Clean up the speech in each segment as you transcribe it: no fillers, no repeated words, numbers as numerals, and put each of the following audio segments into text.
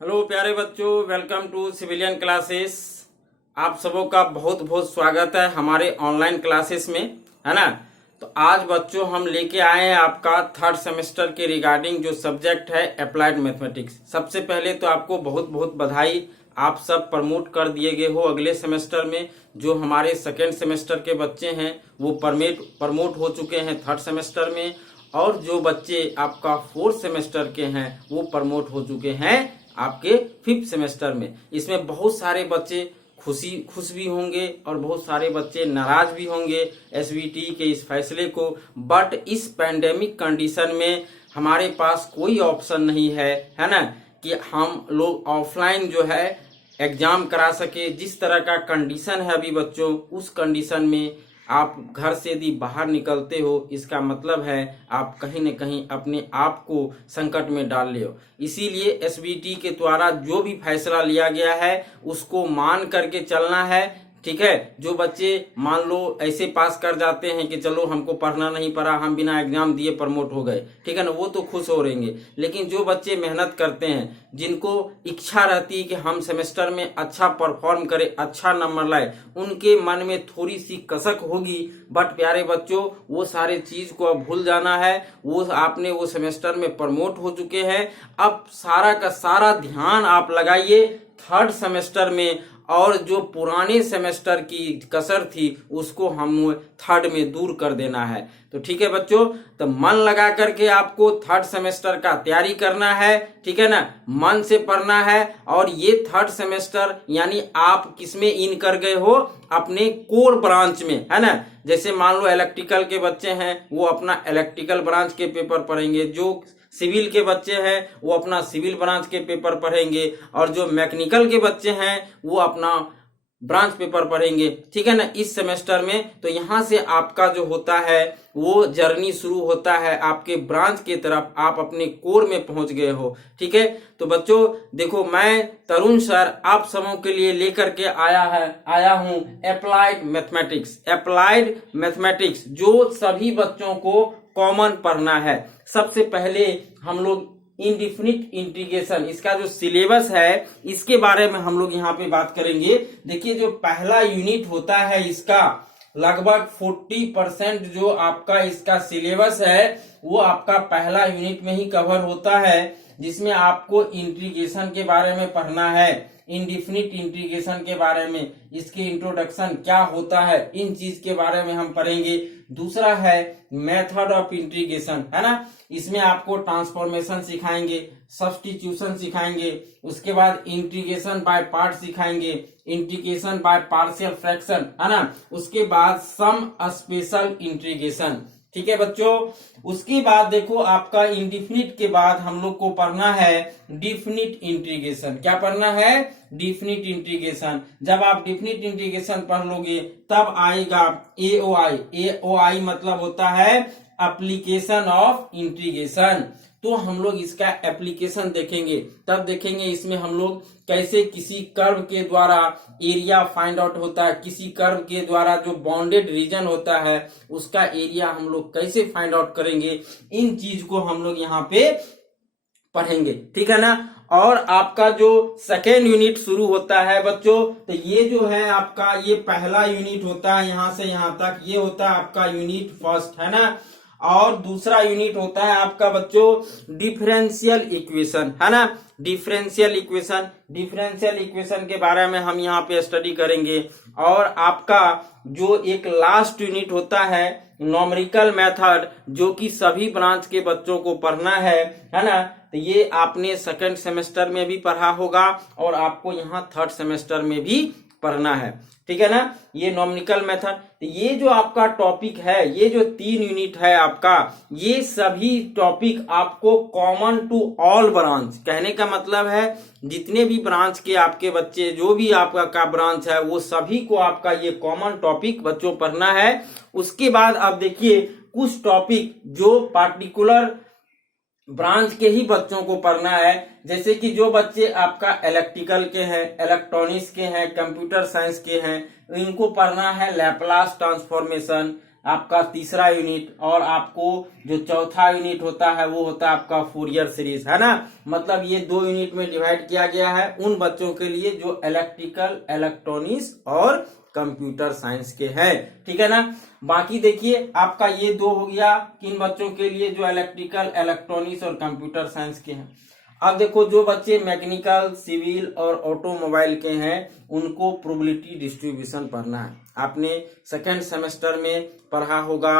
Hello प्यारे बच्चों, welcome to civilian classes. आप सबों का बहुत बहुत स्वागत है हमारे ऑनलाइन क्लासेस में, है ना। तो आज बच्चों हम लेके आए हैं आपका थर्ड सेमेस्टर के रिगार्डिंग जो सब्जेक्ट है अप्लाइड मैथमेटिक्स। सबसे पहले तो आपको बहुत बहुत बधाई, आप सब प्रमोट कर दिए गए हो अगले सेमेस्टर में। जो हमारे सेकेंड सेमेस्टर के बच्चे हैं वो प्रमोट हो चुके हैं थर्ड सेमेस्टर में, और जो बच्चे आपका फोर्थ सेमेस्टर के हैं वो प्रमोट हो चुके हैं आपके फिफ्थ सेमेस्टर में। इसमें बहुत सारे बच्चे खुश भी होंगे और बहुत सारे बच्चे नाराज भी होंगे एसवीटी के इस फैसले को। बट इस पैंडेमिक कंडीशन में हमारे पास कोई ऑप्शन नहीं है ना, कि हम लोग ऑफलाइन जो है एग्जाम करा सके। जिस तरह का कंडीशन है अभी बच्चों, उस कंडीशन में आप घर से यदि बाहर निकलते हो, इसका मतलब है आप कहीं न कहीं अपने आप को संकट में डाल ले हो। इसीलिए एसबीटी के द्वारा जो भी फैसला लिया गया है उसको मान करके चलना है, ठीक है। जो बच्चे मान लो ऐसे पास कर जाते हैं कि चलो हमको पढ़ना नहीं पड़ा, हम बिना एग्जाम दिए प्रमोट हो गए, ठीक है ना, वो तो खुश हो रहेंगे। लेकिन जो बच्चे मेहनत करते हैं, जिनको इच्छा रहती है कि हम सेमेस्टर में अच्छा परफॉर्म करें, अच्छा नंबर लाए, उनके मन में थोड़ी सी कसक होगी। बट प्यारे बच्चों, वो सारे चीज को अब भूल जाना है। वो आपने वो सेमेस्टर में प्रमोट हो चुके हैं। अब सारा का सारा ध्यान आप लगाइए थर्ड सेमेस्टर में, और जो पुराने सेमेस्टर की कसर थी उसको हम थर्ड में दूर कर देना है। तो ठीक है बच्चों, तो मन लगा करके आपको थर्ड सेमेस्टर का तैयारी करना है, ठीक है ना, मन से पढ़ना है। और ये थर्ड सेमेस्टर यानी आप किसमें इन कर गए हो, अपने कोर ब्रांच में, है ना। जैसे मान लो इलेक्ट्रिकल के बच्चे हैं वो अपना इलेक्ट्रिकल ब्रांच के पेपर पढ़ेंगे, जो सिविल के बच्चे हैं वो अपना सिविल ब्रांच के पेपर पढ़ेंगे, और जो मैकेनिकल के बच्चे हैं वो अपना ब्रांच पेपर पढ़ेंगे, ठीक है ना, इस सेमेस्टर में। तो यहाँ से आपका जो होता है वो जर्नी शुरू होता है आपके ब्रांच की तरफ, आप अपने कोर में पहुंच गए हो, ठीक है। तो बच्चों देखो, मैं तरुण सर आप सबों के लिए लेकर के आया हूं अप्लाइड मैथमेटिक्स। अप्लाइड मैथमेटिक्स जो सभी बच्चों को कॉमन पढ़ना है। सबसे पहले हम लोग इनडिफिनिट इंटीग्रेशन, इसका जो सिलेबस है इसके बारे में हम लोग यहाँ पे बात करेंगे। देखिए, जो पहला यूनिट होता है इसका लगभग 40% जो आपका इसका सिलेबस है वो आपका पहला यूनिट में ही कवर होता है, जिसमें आपको इंटीग्रेशन के बारे में पढ़ना है, इनडिफिनिट इंटीग्रेशन के बारे में, इसके इंट्रोडक्शन क्या होता है, इन चीज के बारे में हम पढ़ेंगे। दूसरा है मेथड ऑफ इंटीग्रेशन, है ना, इसमें आपको ट्रांसफॉर्मेशन सिखाएंगे, सब्स्टिट्यूशन सिखाएंगे, उसके बाद इंटीग्रेशन बाय पार्ट सिखाएंगे, इंटीग्रेशन बाय पार्शियल फ्रैक्शन, है ना, उसके बाद सम स्पेशल इंटीग्रेशन, ठीक है बच्चों। उसके बाद देखो आपका इंडिफिनिट के बाद हम लोग को पढ़ना है डिफिनिट इंटीग्रेशन। क्या पढ़ना है? Definite integration. जब आप डिफिनिट इंटीग्रेशन पढ़ लोगे तब आएगा एओआई। एओआई मतलब होता है एप्लीकेशन ऑफ इंटीग्रेशन। तो हम लोग इसका एप्लीकेशन देखेंगे, तब देखेंगे इसमें हम लोग कैसे किसी कर्व के द्वारा एरिया फाइंड आउट होता है, किसी कर्व के द्वारा जो बाउंडेड रीजन होता है उसका एरिया हम लोग कैसे फाइंड आउट करेंगे, इन चीज को हम लोग यहाँ पे पढ़ेंगे, ठीक है ना। और आपका जो सेकेंड यूनिट शुरू होता है बच्चों, तो ये जो है आपका ये पहला यूनिट होता है, यहाँ से यहाँ तक ये होता है आपका यूनिट फर्स्ट, है ना। और दूसरा यूनिट होता है आपका बच्चों डिफरेंशियल इक्वेशन, है ना, डिफरेंशियल इक्वेशन। डिफरेंशियल इक्वेशन के बारे में हम यहाँ पे स्टडी करेंगे। और आपका जो एक लास्ट यूनिट होता है न्यूमेरिकल मेथड, जो कि सभी ब्रांच के बच्चों को पढ़ना है ना। तो ये आपने सेकंड सेमेस्टर में भी पढ़ा होगा और आपको यहाँ थर्ड सेमेस्टर में भी पढ़ना है, ठीक है ना, ये न्यूमेरिकल मेथड। तो ये जो आपका टॉपिक है, ये जो 3 यूनिट है आपका, ये सभी टॉपिक आपको कॉमन टू ऑल ब्रांच, कहने का मतलब है जितने भी ब्रांच के आपके बच्चे, जो भी आपका का ब्रांच है, वो सभी को आपका ये कॉमन टॉपिक बच्चों पढ़ना है। उसके बाद अब देखिए कुछ टॉपिक जो पार्टिकुलर ब्रांच के ही बच्चों को पढ़ना है, जैसे कि जो बच्चे आपका इलेक्ट्रिकल के हैं, इलेक्ट्रॉनिक्स के हैं, कंप्यूटर साइंस के हैं, इनको पढ़ना है लैपलास ट्रांसफॉर्मेशन, आपका तीसरा यूनिट, और आपको जो चौथा यूनिट होता है वो होता है आपका फूरियर सीरीज, है ना। मतलब ये 2 यूनिट में डिवाइड किया गया है उन बच्चों के लिए जो इलेक्ट्रिकल, इलेक्ट्रॉनिक्स और कंप्यूटर साइंस के हैं, ठीक है ना। बाकी देखिए आपका ये 2 हो गया किन बच्चों के लिए, जो इलेक्ट्रिकल, इलेक्ट्रॉनिक्स और कंप्यूटर साइंस के हैं। अब देखो जो बच्चे मैकेनिकल, सिविल और ऑटोमोबाइल के हैं उनको प्रोबेबिलिटी डिस्ट्रीब्यूशन पढ़ना है। आपने सेकेंड सेमेस्टर में पढ़ा होगा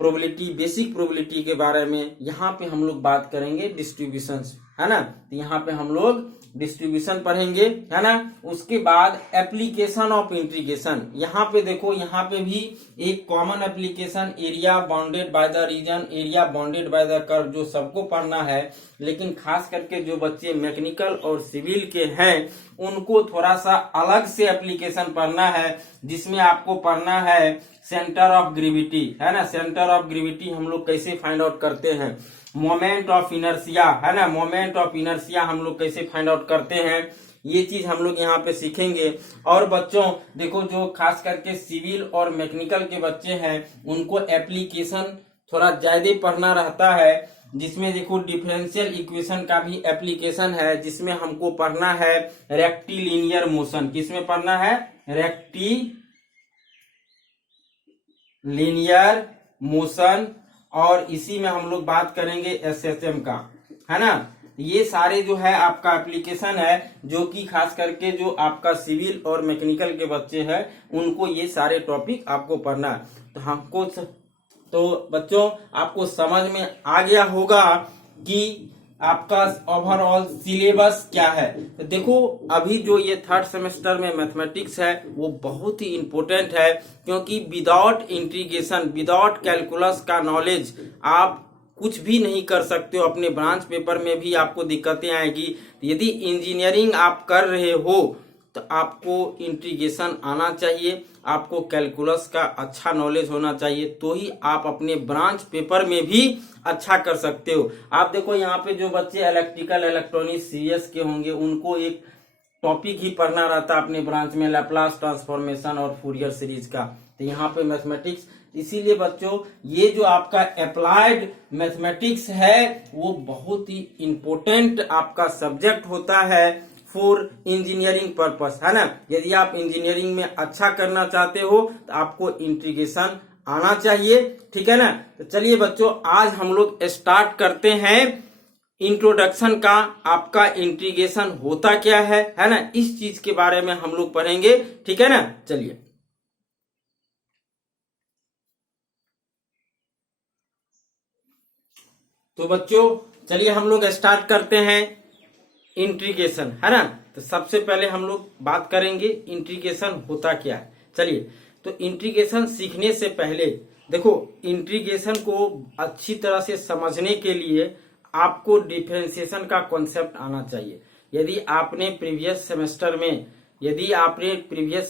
प्रोबेबिलिटी, बेसिक प्रोबेबिलिटी के बारे में। यहाँ पे हम लोग बात करेंगे डिस्ट्रीब्यूशन, है ना। तो यहाँ पे हम लोग डिस्ट्रीब्यूशन पढ़ेंगे, है ना। उसके बाद एप्लीकेशन ऑफ इंटीग्रेशन, यहाँ पे देखो यहाँ पे भी एक common application, area bounded by the region, area bounded by the curve, जो सबको पढ़ना है। लेकिन खास करके जो बच्चे मैकेनिकल और सिविल के हैं उनको थोड़ा सा अलग से एप्लीकेशन पढ़ना है, जिसमें आपको पढ़ना है सेंटर ऑफ ग्रेविटी, है ना। सेंटर ऑफ ग्रेविटी हम लोग कैसे फाइंड आउट करते हैं, मोमेंट ऑफ इनर्शिया, है ना, मोमेंट ऑफ इनर्शिया हम लोग कैसे फाइंड आउट करते हैं, ये चीज हम लोग यहाँ पे सीखेंगे। और बच्चों देखो जो खास करके सिविल और मैकेनिकल के बच्चे हैं उनको एप्लीकेशन थोड़ा ज्यादा पढ़ना रहता है, जिसमें देखो डिफरेंशियल इक्वेशन का भी एप्लीकेशन है, जिसमें हमको पढ़ना है रेक्टिलिनियर मोशन। किसमें पढ़ना है, रेक्टिलिनियर मोशन। और इसी में हम लोग बात करेंगे एसएसएम का, है ना। ये सारे जो है आपका एप्लीकेशन है, जो कि खास करके जो आपका सिविल और मैकेनिकल के बच्चे हैं उनको ये सारे टॉपिक आपको पढ़ना है। तो बच्चों आपको समझ में आ गया होगा कि आपका ओवरऑल सिलेबस क्या है। तो देखो अभी जो ये 3rd सेमेस्टर में मैथमेटिक्स है वो बहुत ही इंपॉर्टेंट है, क्योंकि विदाउट इंटीग्रेशन, विदाउट कैलकुलस का नॉलेज आप कुछ भी नहीं कर सकते हो। अपने ब्रांच पेपर में भी आपको दिक्कतें आएगी। यदि इंजीनियरिंग आप कर रहे हो तो आपको इंटीग्रेशन आना चाहिए, आपको कैलकुलस का अच्छा नॉलेज होना चाहिए, तो ही आप अपने ब्रांच पेपर में भी अच्छा कर सकते हो। आप देखो यहाँ पे जो बच्चे इलेक्ट्रिकल, इलेक्ट्रॉनिक्स, सीएस के होंगे उनको एक टॉपिक ही पढ़ना रहता है अपने ब्रांच में, लैप्लास ट्रांसफॉर्मेशन और फूरियर सीरीज का। तो यहाँ पे मैथमेटिक्स, इसीलिए बच्चों ये जो आपका अप्लाइड मैथमेटिक्स है वो बहुत ही इंपॉर्टेंट आपका सब्जेक्ट होता है फॉर इंजीनियरिंग पर्पस, है ना। यदि आप इंजीनियरिंग में अच्छा करना चाहते हो तो आपको इंटीग्रेशन आना चाहिए, ठीक है ना। तो चलिए बच्चों आज हम लोग स्टार्ट करते हैं इंट्रोडक्शन का। आपका इंटीग्रेशन होता क्या है ना, इस चीज के बारे में हम लोग पढ़ेंगे, ठीक है ना। चलिए तो बच्चों चलिए हम लोग स्टार्ट करते हैं इंटीग्रेशन, है ना। तो सबसे पहले हम लोग बात करेंगे इंटीग्रेशन होता क्या है। चलिए तो इंटीग्रेशन सीखने से पहले देखो इंटीग्रेशन को अच्छी तरह से समझने के लिए आपको डिफरेंशिएशन का कॉन्सेप्ट आना चाहिए। यदि आपने प्रीवियस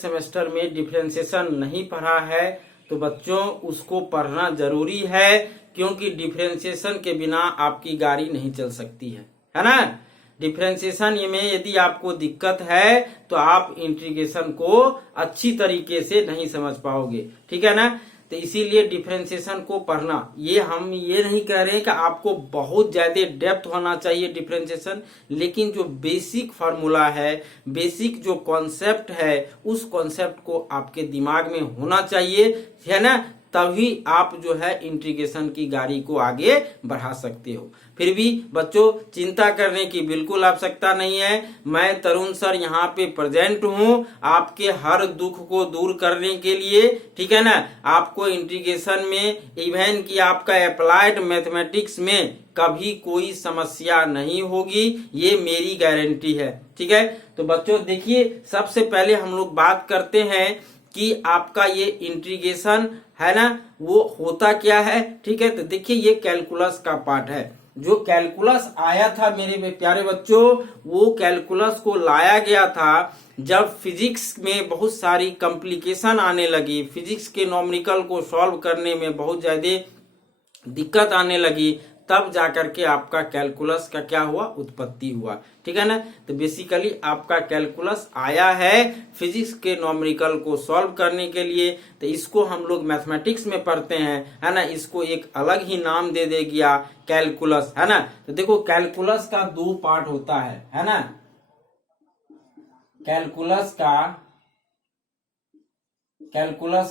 सेमेस्टर में डिफरेंशिएशन नहीं पढ़ा है तो बच्चों उसको पढ़ना जरूरी है, क्योंकि डिफरेंशिएशन के बिना आपकी गाड़ी नहीं चल सकती है ना। डिफरेंशिएशन में यदि आपको दिक्कत है तो आप इंटीग्रेशन को अच्छी तरीके से नहीं समझ पाओगे, ठीक है ना। तो इसीलिए डिफरेंशिएशन को पढ़ना, ये हम ये नहीं कह रहे हैं कि आपको बहुत ज्यादा डेप्थ होना चाहिए डिफरेंशिएशन, लेकिन जो बेसिक फार्मूला है, बेसिक जो कॉन्सेप्ट है, उस कॉन्सेप्ट को आपके दिमाग में होना चाहिए, है ना। तभी आप जो है इंटीग्रेशन की गाड़ी को आगे बढ़ा सकते हो। फिर भी बच्चों चिंता करने की बिल्कुल आवश्यकता नहीं है। मैं तरुण सर यहाँ पे प्रेजेंट हूँ आपके हर दुख को दूर करने के लिए, ठीक है ना। आपको इंटीग्रेशन में, इवन कि आपका अप्लाइड मैथमेटिक्स में कभी कोई समस्या नहीं होगी, ये मेरी गारंटी है, ठीक है। तो बच्चों देखिए सबसे पहले हम लोग बात करते हैं कि आपका ये इंटीग्रेशन है ना वो होता क्या है, ठीक है। तो देखिए ये कैलकुलस का पार्ट है। जो कैलकुलस आया था मेरे प्यारे बच्चों, वो कैलकुलस को लाया गया था जब फिजिक्स में बहुत सारी कॉम्प्लिकेशन आने लगी, फिजिक्स के न्यूमेरिकल को सॉल्व करने में बहुत ज्यादा दिक्कत आने लगी, तब जाकर के आपका कैलकुलस का क्या हुआ, उत्पत्ति हुआ। ठीक है ना। तो बेसिकली आपका कैलकुलस आया है फिजिक्स के न्यूमेरिकल को सॉल्व करने के लिए। तो इसको हम लोग मैथमेटिक्स में पढ़ते हैं, है ना। इसको एक अलग ही नाम दे दे गया कैलकुलस, है ना। तो देखो कैलकुलस का दो पार्ट होता है ना। कैलकुलस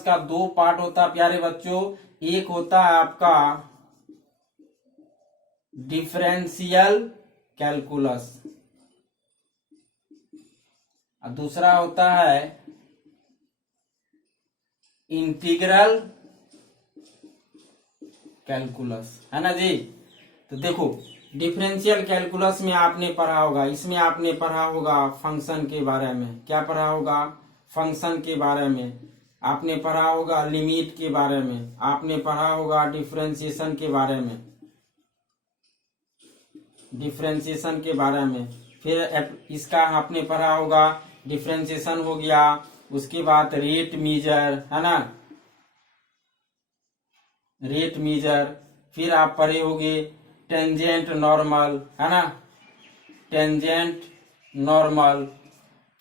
का दो पार्ट होता है प्यारे बच्चों। एक होता है आपका डिफरेंशियल कैलकुलस और दूसरा होता है इंटीग्रल कैलकुलस, है ना जी। तो देखो डिफरेंशियल कैलकुलस में आपने पढ़ा होगा, इसमें आपने पढ़ा होगा फंक्शन के बारे में। क्या पढ़ा होगा, फंक्शन के बारे में। आपने पढ़ा होगा लिमिट के बारे में, आपने पढ़ा होगा डिफरेंशिएशन के बारे में, डिफरेंशिएशन के बारे में। फिर इसका आपने पढ़ा होगा डिफरेंशिएशन हो गया, उसके बाद रेट मीजर, है ना, रेट मीजर। फिर आप पढ़े होंगे टेंजेंट नॉर्मल, है ना, टेंजेंट नॉर्मल।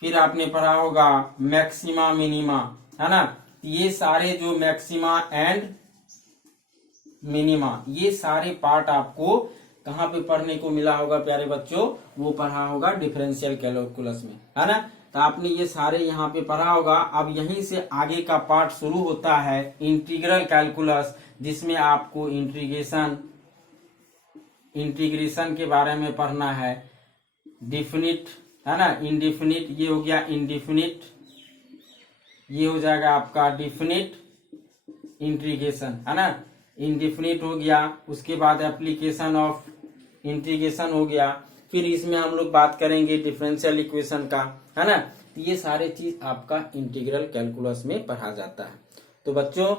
फिर आपने पढ़ा होगा मैक्सिमा मिनिमा, है ना। ये सारे जो मैक्सिमा एंड मिनिमा, ये सारे पार्ट आपको कहाँ पे पढ़ने को मिला होगा प्यारे बच्चों, वो पढ़ा होगा डिफरेंशियल कैलकुलस में, है ना। तो आपने ये सारे यहाँ पे पढ़ा होगा। अब यहीं से आगे का पार्ट शुरू होता है इंटीग्रल कैलकुलस, जिसमें आपको इंटीग्रेशन के बारे में पढ़ना है। डिफिनिट, है ना, इनडिफिनिट, ये हो गया इनडिफिनिट, ये हो जाएगा आपका डिफिनिट इंटीग्रेशन, है ना, इनडिफिनिट हो गया। उसके बाद एप्लीकेशन ऑफ इंटीग्रेशन हो गया। फिर इसमें हम लोग बात करेंगे डिफरेंशियल इक्वेशन का, है ना। ये सारे चीज आपका इंटीग्रल कैलकुलस में पढ़ा जाता है। तो बच्चों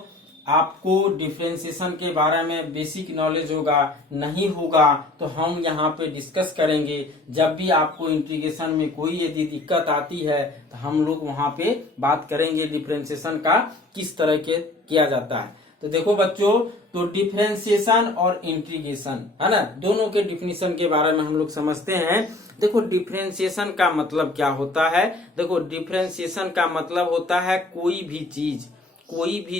आपको डिफरेंशिएशन के बारे में बेसिक नॉलेज होगा, नहीं होगा तो हम यहाँ पे डिस्कस करेंगे। जब भी आपको इंटीग्रेशन में कोई यदि दिक्कत आती है तो हम लोग वहाँ पे बात करेंगे डिफरेंशिएशन का किस तरह के किया जाता है। तो देखो बच्चों, तो डिफरेंशिएशन और इंटीग्रेशन, है ना, दोनों के डिफिनीशन के बारे में हम लोग समझते हैं। देखो डिफरेंशिएशन का मतलब क्या होता है। देखो डिफरेंशिएशन का मतलब होता है कोई भी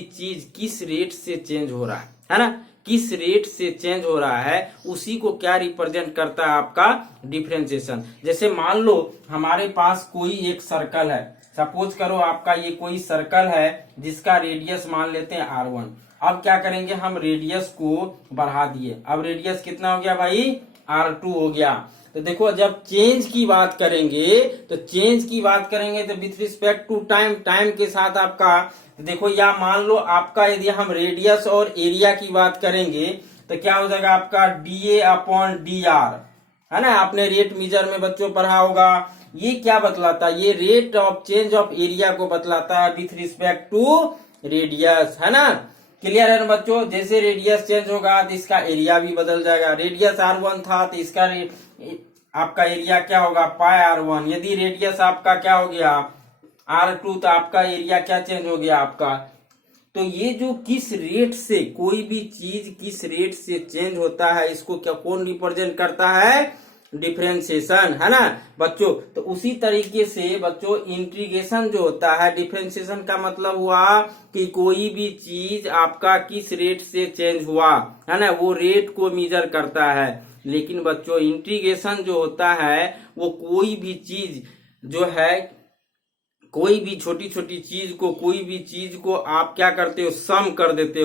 चीज किस रेट से चेंज हो रहा है ना, किस रेट से चेंज हो रहा है, उसी को क्या रिप्रेजेंट करता है आपका डिफरेंशिएशन। जैसे मान लो हमारे पास कोई एक सर्कल है, सपोज करो आपका ये कोई सर्कल है जिसका रेडियस मान लेते हैं R1। अब क्या करेंगे, हम रेडियस को बढ़ा दिए। अब रेडियस कितना हो गया भाई, R2 हो गया। तो देखो जब चेंज की बात करेंगे तो विथ रिस्पेक्ट टू टाइम के साथ आपका, देखो या मान लो आपका यदि हम रेडियस और एरिया की बात करेंगे तो क्या हो जाएगा आपका dA/dr, है ना। आपने रेट मीजर में बच्चों पढ़ा होगा। ये क्या बतलाता है, ये rate of change of area को बतलाता है विथ रिस्पेक्ट टू रेडियस, है ना। क्लियर है ना बच्चों। जैसे रेडियस चेंज होगा तो इसका एरिया भी बदल जाएगा। रेडियस R1 था तो इसका आपका एरिया क्या होगा, πr1। यदि रेडियस आपका क्या हो गया R2 तो आपका एरिया क्या चेंज हो गया आपका। तो ये जो किस रेट से कोई भी चीज किस रेट से चेंज होता है, इसको क्या कौन रिप्रेजेंट करता है, डिफरेंशिएशन, है ना बच्चों। तो उसी तरीके से बच्चों इंटीग्रेशन जो होता है, डिफरेंशिएशन का मतलब हुआ कि कोई भी चीज आपका किस रेट से चेंज हुआ, है ना, वो रेट को मेजर करता है। लेकिन बच्चों इंटीग्रेशन जो होता है वो कोई भी चीज जो है, कोई भी छोटी छोटी चीज को, कोई भी चीज को आप क्या करते हो, सम कर देते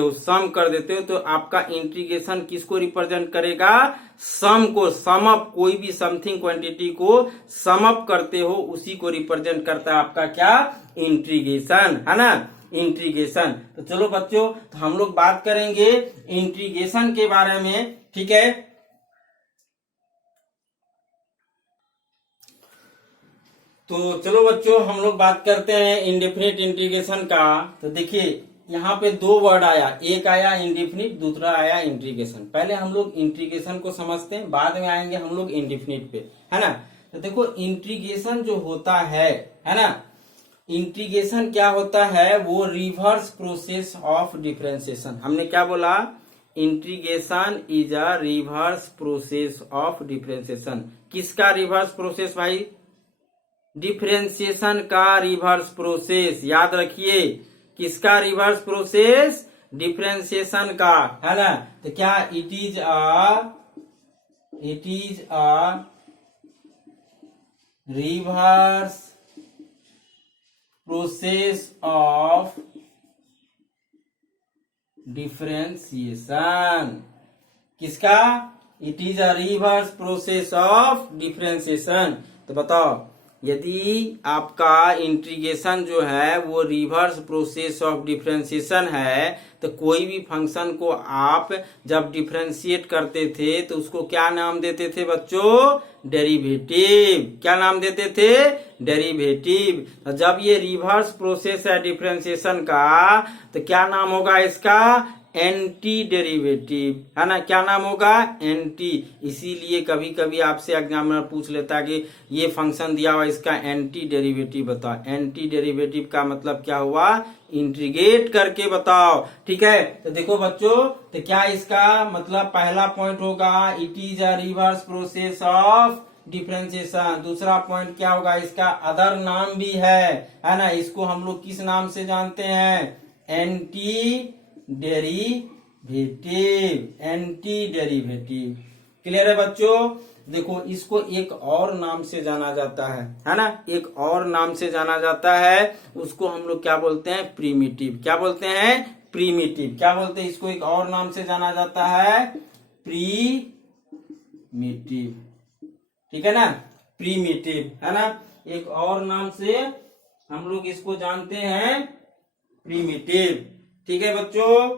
हो। तो आपका इंटीग्रेशन किसको रिप्रेजेंट करेगा, सम को, सम अप, कोई भी समथिंग क्वांटिटी को सम अप करते हो, उसी को रिप्रेजेंट करता है आपका क्या, इंटीग्रेशन, है ना, इंटीग्रेशन। तो चलो बच्चों, तो हम लोग बात करेंगे इंटीग्रेशन के बारे में, ठीक है। तो चलो बच्चों हम लोग बात करते हैं इंडेफिनिट इंटीग्रेशन का। तो देखिए यहाँ पे दो वर्ड आया, एक आया इंडेफिनिट, दूसरा आया इंटीग्रेशन। पहले हम लोग इंटीग्रेशन को समझते हैं, बाद में आएंगे हम लोग इंडेफिनिट पे, है ना। तो देखो इंटीग्रेशन जो होता है ना, इंटीग्रेशन क्या होता है, वो रिवर्स प्रोसेस ऑफ डिफरेंशिएशन। हमने क्या बोला, integration is a reverse process of differentiation. किसका रिवर्स प्रोसेस भाई? डिफरेंशिएशन का रिवर्स प्रोसेस। याद रखिए, किसका रिवर्स प्रोसेस? डिफरेंशिएशन का, है ना। तो क्या it is a reverse process of differentiation. किसका? It is a reverse process of differentiation. तो बताओ, यदि आपका इंटीग्रेशन जो है वो रिवर्स प्रोसेस ऑफ डिफरेंशिएशन है, तो कोई भी फंक्शन को आप जब डिफरेंशिएट करते थे तो उसको क्या नाम देते थे बच्चों? डेरिवेटिव। क्या नाम देते थे? डेरिवेटिव। तो जब ये रिवर्स प्रोसेस है डिफरेंशिएशन का, तो क्या नाम होगा इसका? एंटी डेरिवेटिव, है ना। क्या नाम होगा? एंटी। इसीलिए कभी कभी आपसे एग्जामिनर पूछ लेता है कि ये फंक्शन दिया हुआ, इसका एंटी डेरिवेटिव बताओ। एंटी डेरिवेटिव का मतलब क्या हुआ? इंटीग्रेट करके बताओ। ठीक है, तो देखो बच्चों, तो क्या इसका मतलब पहला पॉइंट होगा it is a reverse process of differentiation. दूसरा पॉइंट क्या होगा? इसका अदर नाम भी है ना। इसको हम लोग किस नाम से जानते हैं? Anti derivative. Anti derivative. Clear है बच्चों? देखो, इसको एक और नाम से जाना जाता है ना। एक और नाम से जाना जाता है, उसको हम लोग क्या बोलते हैं? प्रीमिटिव। क्या बोलते हैं? प्रीमिटिव। क्या बोलते हैं? इसको एक और नाम से जाना जाता है प्रीमिटिव। ठीक है ना, प्रीमिटिव, है ना। एक और नाम से हम लोग इसको जानते हैं प्रीमिटिव। ठीक है बच्चों,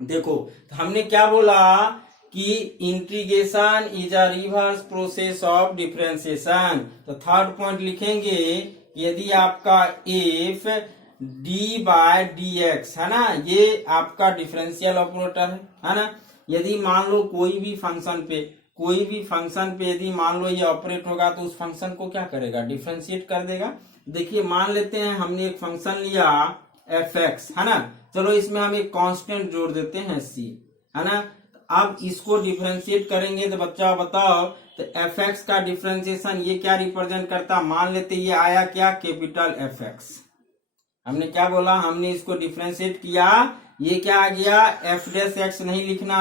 देखो हमने क्या बोला कि integration is a reverse process of differentiation. तो थर्ड पॉइंट लिखेंगे, यदि आपका f d by d x, है ना, ये आपका डिफरेंशियल ऑपरेटर है ना। यदि मान लो कोई भी फंक्शन पे यदि मान लो ये ऑपरेट होगा, तो उस फंक्शन को क्या करेगा? डिफरेंशिएट कर देगा। देखिए, मान लेते हैं हमने एक फंक्शन लिया एफ एक्स, है ना। चलो इसमें हम एक कांस्टेंट जोड़ देते हैं सी, है ना। अब इसको डिफरेंशिएट करेंगे तो बच्चा बताओ, तो एफ एक्स का डिफरेंशिएशन ये क्या रिप्रेजेंट करता? मान लेते ये आया क्या? Capital F x. हमने क्या बोला? हमने इसको डिफरेंशिएट किया, ये क्या आ गया? एफ डैश एक्स नहीं लिखना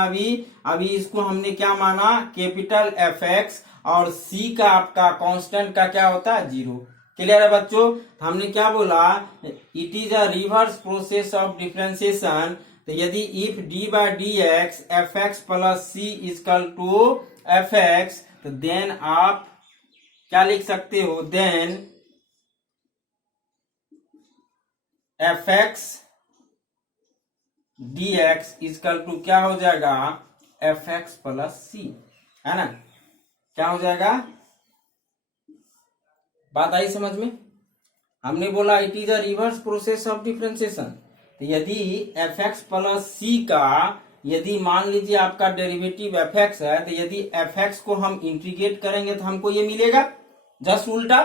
अभी इसको हमने क्या माना? Capital F x. और सी का आपका कांस्टेंट का क्या होता है? 0। क्लियर है बच्चों? हमने क्या बोला? It is a reverse process of differentiation. तो यदि if d by d x f x plus c is equal to f x, तो देन आप क्या लिख सकते हो? Then f x d x is equal to क्या हो जाएगा? एफ एक्स प्लस सी, है ना। क्या हो जाएगा? बात आई समझ में? हमने बोला it is a reverse process of differentiation. तो यदि एफ एक्स प्लस सी का, यदि मान लीजिए आपका डेरिवेटिव एफ एक्स है, तो यदि एफ एक्स को हम इंटीग्रेट करेंगे तो हमको ये मिलेगा। जस्ट उल्टा,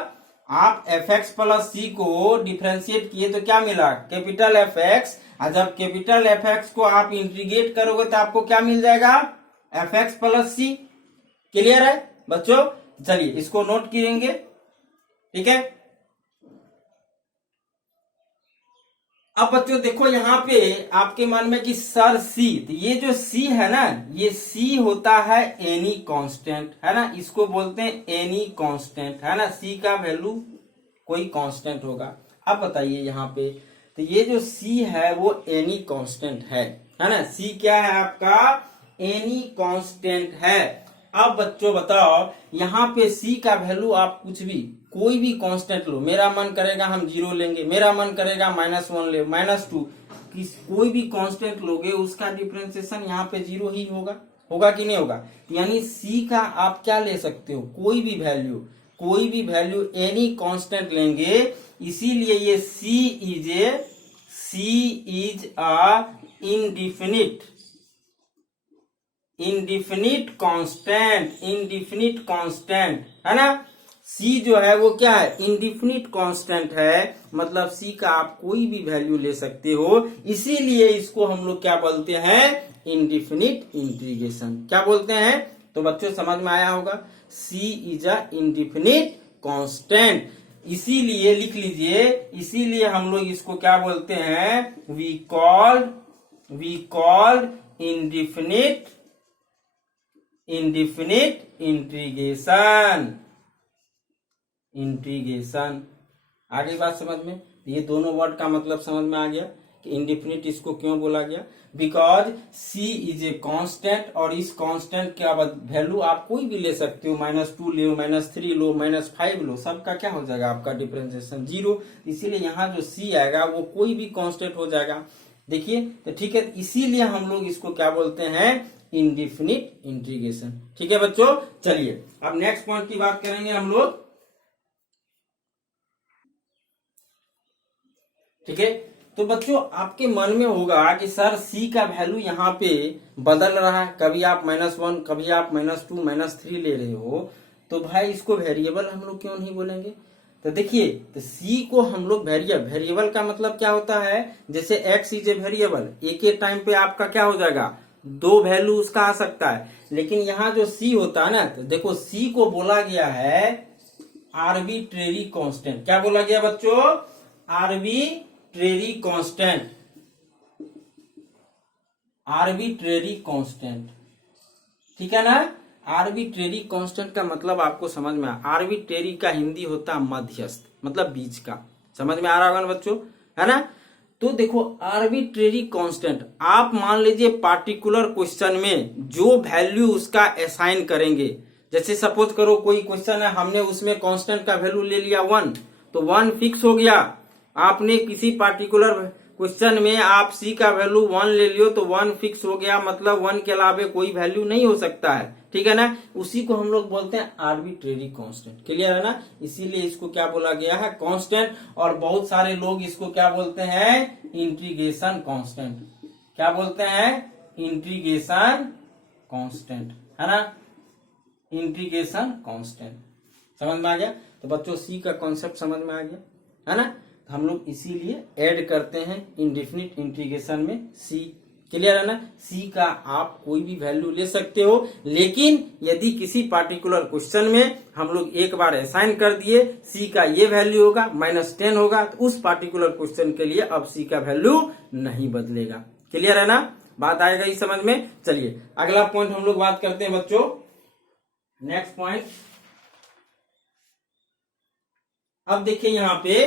आप एफ एक्स प्लस सी को डिफरेंशिएट किए तो क्या मिला? Capital F x. और जब कैपिटल एफ एक्स को आप इंटीग्रेट करोगे तो आपको क्या मिल जाएगा? एफ एक्स प्लस सी। क्लियर है बच्चों? चलिए इसको नोट करेंगे। ठीक है, अब बच्चों देखो यहाँ पे आपके मन में कि सर सी, तो ये जो सी है ना, ये सी होता है एनी कांस्टेंट, है ना। इसको बोलते हैं एनी कांस्टेंट, है ना। सी का वैल्यू कोई कांस्टेंट होगा। अब बताइए यहाँ पे, तो ये जो सी है वो एनी कांस्टेंट है ना। सी क्या है आपका? एनी कांस्टेंट है। अब बच्चों बताओ, यहाँ पे सी का वैल्यू आप कुछ भी कोई भी कांस्टेंट लो। मेरा मन करेगा हम 0 लेंगे, मेरा मन करेगा -1 ले, -2, कोई भी कांस्टेंट लोगे उसका डिफरेंशिएशन यहाँ पे 0 ही होगा कि नहीं होगा? यानी सी का आप क्या ले सकते हो? कोई भी वैल्यू एनी कांस्टेंट लेंगे। इसीलिए ये सी इज अ इंडिफिनिट कांस्टेंट, है ना। सी जो है वो क्या है, इंडिफिनिट कांस्टेंट है, मतलब सी का आप कोई भी वैल्यू ले सकते हो, इसीलिए इसको हम लोग क्या बोलते हैं, इंडिफिनिट इंटीग्रेशन। क्या बोलते हैं, तो बच्चों समझ में आया होगा, सी इज अ इंडिफिनिट कांस्टेंट, इसीलिए लिख लीजिए, इसीलिए हम लोग इसको क्या बोलते हैं, वी कॉल्ड इंडिफिनिट इंटीग्रेशन। आगे बात समझ में, ये दोनों वर्ड का मतलब समझ में आ गया कि इंडिफिनिट इसको क्यों बोला गया, because c is a constant, और इस कांस्टेंट का वैल्यू आप कोई भी ले सकते हो, -2 लो, -3 लो, -5 लो, सबका क्या हो जाएगा, आपका डिफरेंशिएशन 0, इसीलिए यहाँ जो सी आएगा वो कोई भी कांस्टेंट हो जाएगा। देखिए तो ठीक है, इसीलिए हम लोग इसको क्या बोलते हैं, इंडिफिनिट इंटीग्रेशन। ठीक है बच्चों, चलिए अब नेक्स्ट पॉइंट की बात करेंगे हम लोग। ठीक है, तो बच्चों आपके मन में होगा कि सर सी का वैल्यू यहाँ पे बदल रहा है, कभी आप -1, कभी आप -2, -3 ले रहे हो, तो भाई इसको वेरिएबल हम लोग क्यों नहीं बोलेंगे। तो देखिए, तो सी को हम लोग वेरिएबल का मतलब क्या होता है, जैसे एक्स इज ए वेरिएबल, एक ही टाइम पे आपका क्या हो जाएगा, 2 वैल्यू उसका आ सकता है, लेकिन यहाँ जो सी होता है ना, तो देखो सी को बोला गया है आर्बिट्रेरी कांस्टेंट। क्या बोला गया बच्चों, आर्बिट्रेरी कांस्टेंट। ठीक है ना, आर्बिट्रेरी कांस्टेंट का मतलब आपको समझ में आर्बिट्रेरी का हिंदी होता है मध्यस्थ, मतलब बीच का, समझ में आ रहा होगा ना बच्चों, है ना। तो देखो आर्बिट्रेरी कांस्टेंट, आप मान लीजिए पार्टिकुलर क्वेश्चन में जो वैल्यू उसका असाइन करेंगे, जैसे सपोज करो कोई क्वेश्चन है, हमने उसमें कांस्टेंट का वैल्यू ले लिया 1, तो 1 फिक्स हो गया। आपने किसी पार्टिकुलर क्वेश्चन में आप सी का वैल्यू 1 ले लियो, तो 1 फिक्स हो गया, मतलब 1 के अलावा कोई वैल्यू नहीं हो सकता है। ठीक है ना, उसी को हम लोग बोलते हैं आर्बिट्रेरी कांस्टेंट। क्लियर है ना, इसीलिए इसको क्या बोला गया है, कांस्टेंट, और बहुत सारे लोग इसको क्या बोलते हैं, इंटीग्रेशन कांस्टेंट। क्या बोलते हैं, इंटीग्रेशन कांस्टेंट, है ना, इंटीग्रेशन कांस्टेंट। समझ में आ गया, तो बच्चों सी का कॉन्सेप्ट समझ में आ गया, है ना। तो हम लोग इसीलिए ऐड करते हैं इंडिफिनिट इंटीग्रेशन में सी। क्लियर है ना, सी का आप कोई भी वैल्यू ले सकते हो, लेकिन यदि किसी पार्टिकुलर क्वेश्चन में हम लोग एक बार असाइन कर दिए सी का ये वैल्यू होगा, -10 होगा, तो उस पार्टिकुलर क्वेश्चन के लिए अब सी का वैल्यू नहीं बदलेगा। क्लियर है ना, बात आएगा ही समझ में। चलिए अगला पॉइंट हम लोग बात करते हैं बच्चों, नेक्स्ट पॉइंट। अब देखिए यहाँ पे,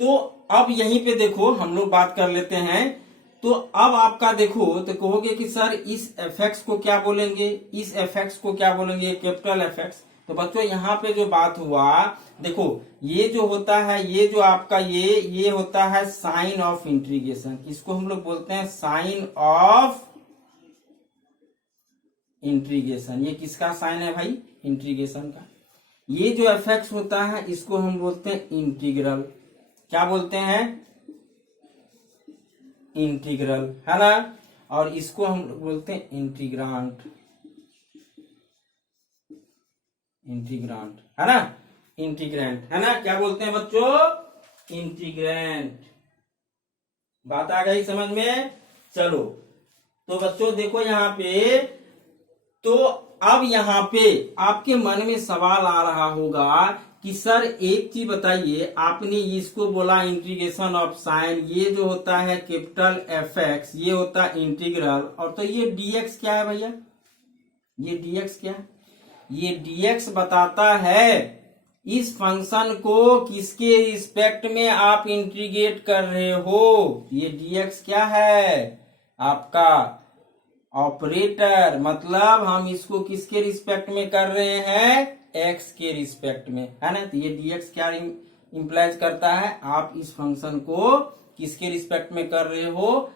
तो अब यहीं पे देखो हम लोग बात कर लेते हैं। तो अब आपका देखो, तो कहोगे कि सर इस एफएक्स को क्या बोलेंगे, इस एफएक्स को क्या बोलेंगे, कैपिटल एफएक्स। तो बच्चों यहाँ पे जो बात हुआ, देखो ये जो होता है, ये जो आपका ये होता है साइन ऑफ इंटीग्रेशन, इसको हम लोग बोलते हैं साइन ऑफ इंटीग्रेशन। ये किसका साइन है भाई, इंटीग्रेशन का। ये जो एफएक्स होता है इसको हम बोलते हैं इंटीग्रल। क्या बोलते हैं, इंटीग्रल, है ना, और इसको हम बोलते हैं इंटीग्रांट, है ना, इंटीग्रेंट, है ना। क्या बोलते हैं बच्चों, इंटीग्रेंट। बात आ गई समझ में। चलो तो बच्चों देखो यहाँ पे, तो अब यहाँ पे आपके मन में सवाल आ रहा होगा कि सर एक चीज बताइए, आपने इसको बोला इंटीग्रेशन ऑफ साइन, ये जो होता है कैपिटल एफएक्स, ये होता है इंटीग्रल, और तो ये डीएक्स क्या है भैया, ये डीएक्स क्या है, ये डीएक्स बताता है इस फंक्शन को किसके रिस्पेक्ट में आप इंटीग्रेट कर रहे हो। ये डीएक्स क्या है, आपका ऑपरेटर, मतलब हम इसको किसके रिस्पेक्ट में कर रहे हैं, एक्स के रिस्पेक्ट में, है ना। तो ये डीएक्स क्या इंप्लाइज करता है, आप इस फंक्शन को किसके रिस्पेक्ट में कर रहे हो,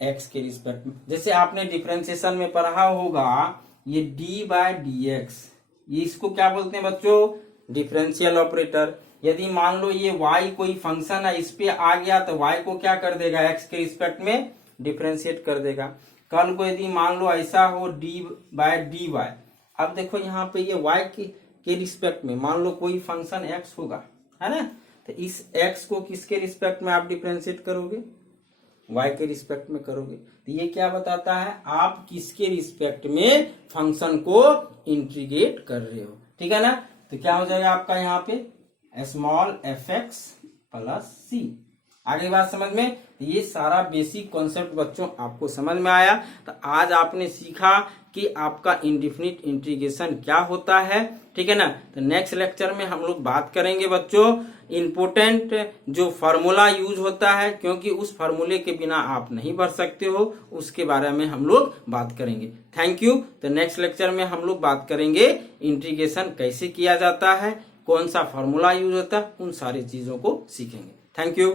एक्स के रिस्पेक्ट में। जैसे आपने डिफरेंशिएशन में पढ़ा होगा, ये डी बाय डी एक्स, ये इसको क्या बोलते हैं बच्चों, डिफरेंशियल ऑपरेटर। यदि मान लो ये y कोई फंक्शन है, इस पे आ गया, तो y को क्या कर देगा, x के रिस्पेक्ट में डिफरेंशिएट कर देगा। कल को यदि मान लो ऐसा हो डी बाय डी वाई, अब देखो यहाँ पे ये y के रिस्पेक्ट में, मान लो कोई फंक्शन एक्स होगा, है ना, तो इस एक्स को किसके रिस्पेक्ट में आप डिफरेंशिएट करोगे, वाई के रिस्पेक्ट में करोगे। तो ये क्या बताता है, आप किसके रिस्पेक्ट में फंक्शन को इंटीग्रेट कर रहे हो, ठीक है ना। तो क्या हो जाएगा आपका यहाँ पे स्मॉल एफ एक्स प्लस सी। आगे बात समझ में, तो ये सारा बेसिक कॉन्सेप्ट बच्चों आपको समझ में आया। तो आज आपने सीखा कि आपका इंडेफिनिट इंटीग्रेशन क्या होता है, ठीक है ना। तो नेक्स्ट लेक्चर में हम लोग बात करेंगे बच्चों इम्पोर्टेंट जो फार्मूला यूज होता है, क्योंकि उस फार्मूले के बिना आप नहीं बढ़ सकते हो, उसके बारे में हम लोग बात करेंगे। Thank you. तो नेक्स्ट लेक्चर में हम लोग बात करेंगे इंटीग्रेशन कैसे किया जाता है, कौन सा फार्मूला यूज होता है, उन सारी चीजों को सीखेंगे। Thank you.